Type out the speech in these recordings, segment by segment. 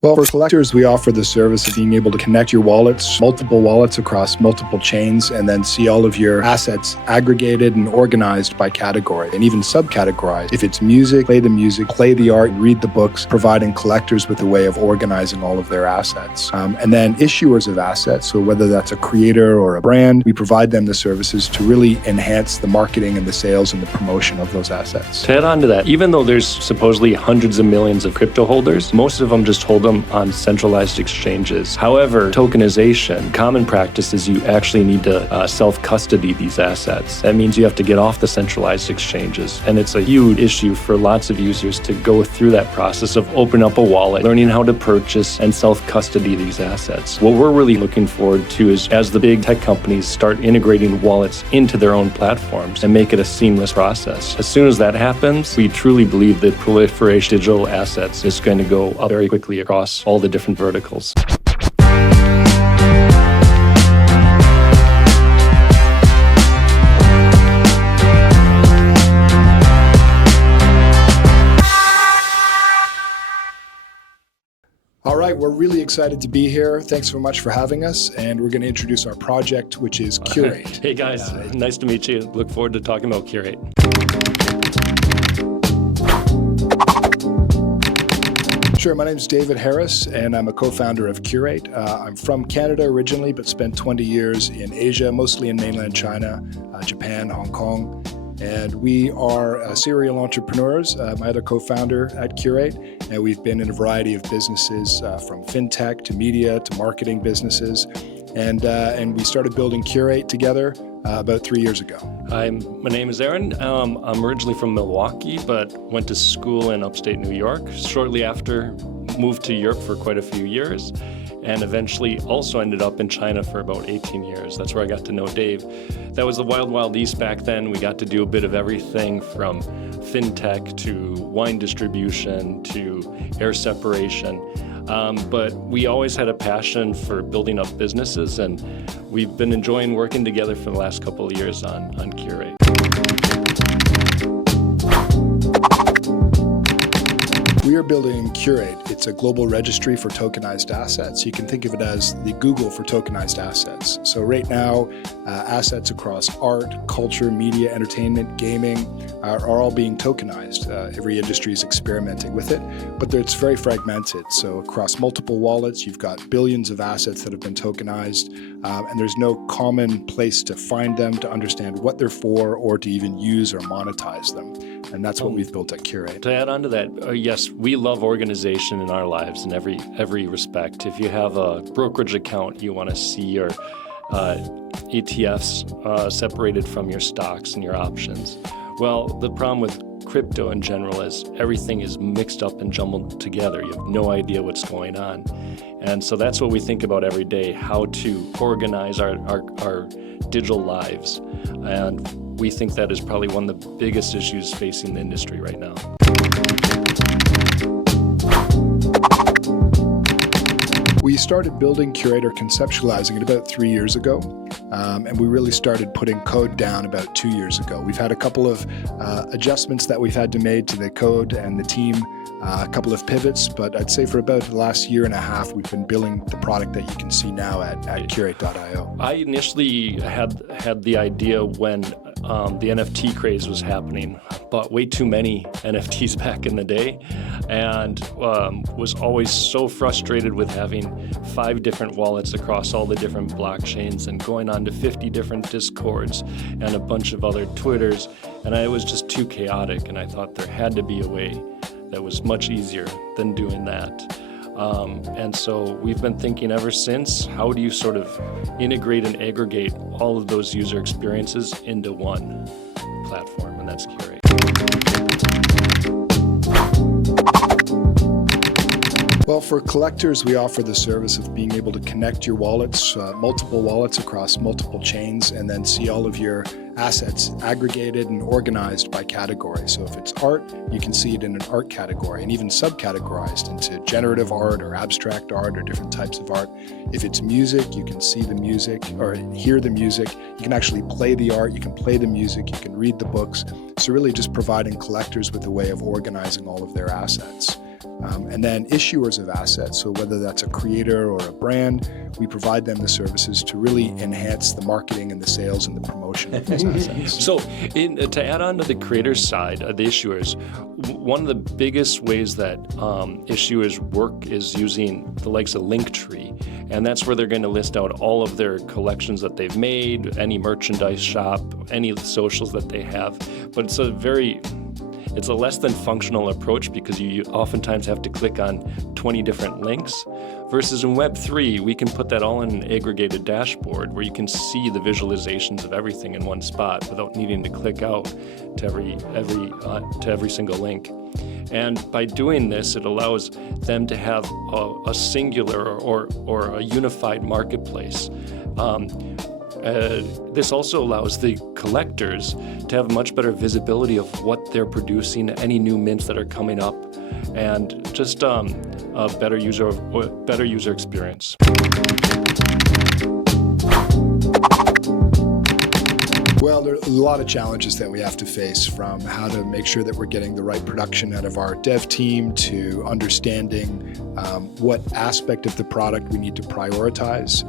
Well, for collectors, we offer the service of being able to connect your wallets, multiple wallets across multiple chains, and then see all of your assets aggregated and organized by category and even subcategorized. If it's music, play the art, read the books, providing collectors with a way of organizing all of their assets. And then issuers of assets, so whether that's a creator or a brand, we provide them the services to really enhance the marketing and the sales and the promotion of those assets. To add on to that, even though there's supposedly hundreds of millions of crypto holders, most of them just hold them on centralized exchanges. However, tokenization, common practice is you actually need to self-custody these assets. That means you have to get off the centralized exchanges. And it's a huge issue for lots of users to go through that process of open up a wallet, learning how to purchase and self-custody these assets. What we're really looking forward to is as the big tech companies start integrating wallets into their own platforms and make it a seamless process. As soon as that happens, we truly believe that proliferation of digital assets is going to go up very quickly across all the different verticals. All right, we're really excited to be here. Thanks so much for having us. And we're going to introduce our project, which is Curate. Hey guys, nice to meet you. Look forward to talking about Curate. Sure, my name is David Harris, and I'm a co-founder of Curate. I'm from Canada originally, but spent 20 years in Asia, mostly in mainland China, Japan, Hong Kong. And we are serial entrepreneurs, my other co-founder at Curate, and we've been in a variety of businesses, from fintech to media to marketing businesses. And we started building Curate together about 3 years ago. My name is Aaron. I'm originally from Milwaukee, but went to school in upstate New York. Shortly after, moved to Europe for quite a few years, and eventually also ended up in China for about 18 years. That's where I got to know Dave. That was the wild, wild east back then. We got to do a bit of everything from fintech to wine distribution to air separation. But we always had a passion for building up businesses, and we've been enjoying working together for the last couple of years on Curate. We are building Curate. It's a global registry for tokenized assets. You can think of it as the Google for tokenized assets. So right now, assets across art, culture, media, entertainment, gaming are all being tokenized. Every industry is experimenting with it, but it's very fragmented. So across multiple wallets, you've got billions of assets that have been tokenized, and there's no common place to find them, to understand what they're for, or to even use or monetize them. And that's what we've built at Curate. To add on to that, yes, we love organization in our lives in every respect. If you have a brokerage account, you want to see your ETFs separated from your stocks and your options. Well, the problem with crypto in general is everything is mixed up and jumbled together. You have no idea what's going on. And so that's what we think about every day, how to organize our digital lives. And we think that is probably one of the biggest issues facing the industry right now. We started building Curate or conceptualizing it about 3 years ago, and we really started putting code down about 2 years ago. We've had a couple of adjustments that we've had to make to the code and the team, a couple of pivots, but I'd say for about the last year and a half, we've been building the product that you can see now at curate.io. I initially had the idea when the NFT craze was happening. Bought way too many NFTs back in the day, and was always so frustrated with having 5 different wallets across all the different blockchains and going on to 50 different Discords and a bunch of other Twitters, and it was just too chaotic, and I thought there had to be a way that was much easier than doing that. And so we've been thinking ever since, how do you sort of integrate and aggregate all of those user experiences into one platform, and that's Curate. Well, for collectors, we offer the service of being able to connect your wallets, multiple wallets across multiple chains, and then see all of your assets aggregated and organized by category. So if it's art, you can see it in an art category and even subcategorized into generative art or abstract art or different types of art. If it's music, you can see the music or hear the music. You can actually play the art, you can play the music, you can read the books. So really just providing collectors with a way of organizing all of their assets. And then issuers of assets, so whether that's a creator or a brand, we provide them the services to really enhance the marketing and the sales and the promotion of these assets. So to add on to the creator side, the issuers, one of the biggest ways that issuers work is using the likes of Linktree. And that's where they're going to list out all of their collections that they've made, any merchandise shop, any of the socials that they have. But it's a less than functional approach because you oftentimes have to click on 20 different links. Versus in Web3, we can put that all in an aggregated dashboard where you can see the visualizations of everything in one spot without needing to click out to every single link. And by doing this, it allows them to have a singular or a unified marketplace. This also allows the collectors to have much better visibility of what they're producing, any new mints that are coming up, and just a better user experience. Well, there are a lot of challenges that we have to face, from how to make sure that we're getting the right production out of our dev team to understanding what aspect of the product we need to prioritize.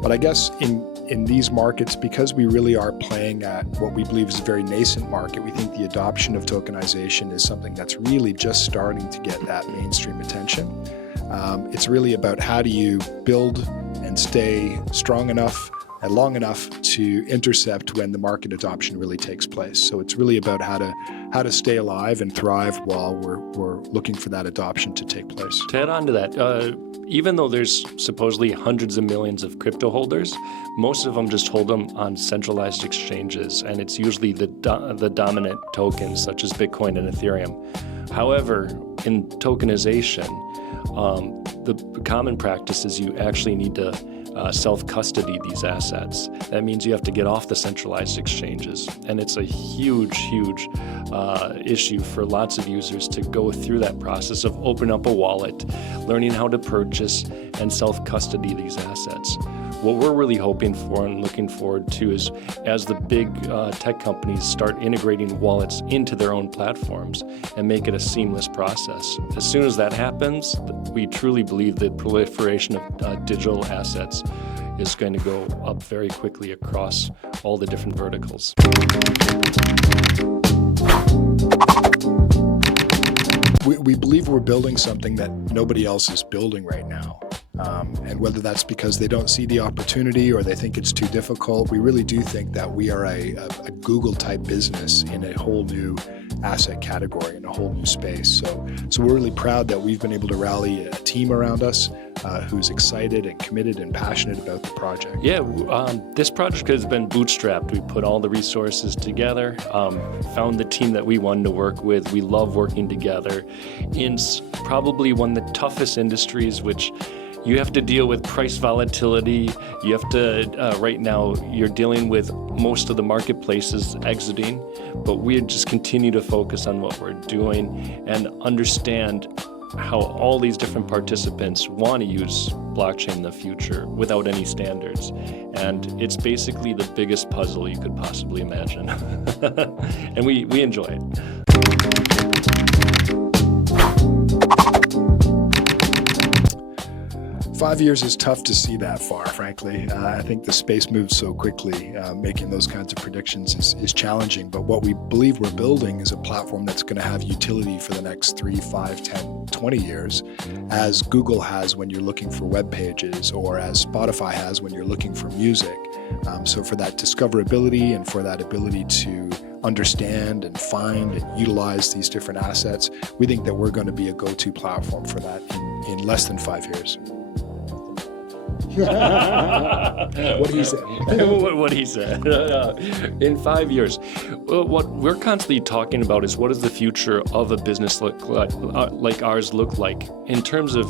But I guess in these markets, because we really are playing at what we believe is a very nascent market, we think the adoption of tokenization is something that's really just starting to get that mainstream attention. It's really about how do you build and stay strong enough and long enough to intercept when the market adoption really takes place. So it's really about how to stay alive and thrive while we're looking for that adoption to take place. To add on to that, even though there's supposedly hundreds of millions of crypto holders, most of them just hold them on centralized exchanges, and it's usually the dominant tokens such as Bitcoin and Ethereum. However, in tokenization, the common practice is you actually need to self-custody these assets. That means you have to get off the centralized exchanges. And it's a huge issue for lots of users to go through that process of opening up a wallet, learning how to purchase and self-custody these assets. What we're really hoping for and looking forward to is as the big tech companies start integrating wallets into their own platforms and make it a seamless process. As soon as that happens, we truly believe the proliferation of digital assets is going to go up very quickly across all the different verticals. We believe we're building something that nobody else is building right now. And whether that's because they don't see the opportunity or they think it's too difficult, we really do think that we are a Google-type business in a whole new asset category, in a whole new space. So we're really proud that we've been able to rally a team around us who's excited and committed and passionate about the project. Yeah, this project has been bootstrapped. We put all the resources together, found the team that we wanted to work with. We love working together in probably one of the toughest industries, which you have to deal with price volatility. You have to, right now, you're dealing with most of the marketplaces exiting, but we just continue to focus on what we're doing and understand how all these different participants want to use blockchain in the future without any standards. And it's basically the biggest puzzle you could possibly imagine. And we enjoy it. 5 years is tough to see that far, frankly. I think the space moves so quickly. Making those kinds of predictions is challenging, but what we believe we're building is a platform that's going to have utility for the next 3, 5, 10, 20 years, as Google has when you're looking for web pages, or as Spotify has when you're looking for music. So for that discoverability and for that ability to understand and find and utilize these different assets, we think that we're going to be a go-to platform for that in less than 5 years. What he said. What he said. In 5 years. What we're constantly talking about is what does the future of a business look like ours look like in terms of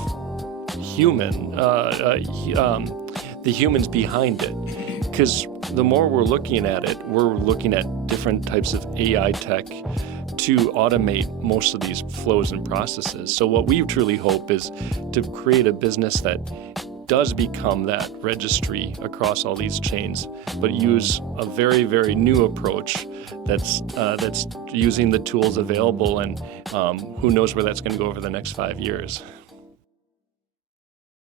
human, the humans behind it. Because the more we're looking at it, we're looking at different types of AI tech to automate most of these flows and processes. So what we truly hope is to create a business that does become that registry across all these chains, but use a very, very new approach that's using the tools available, and who knows where that's going to go over the next 5 years.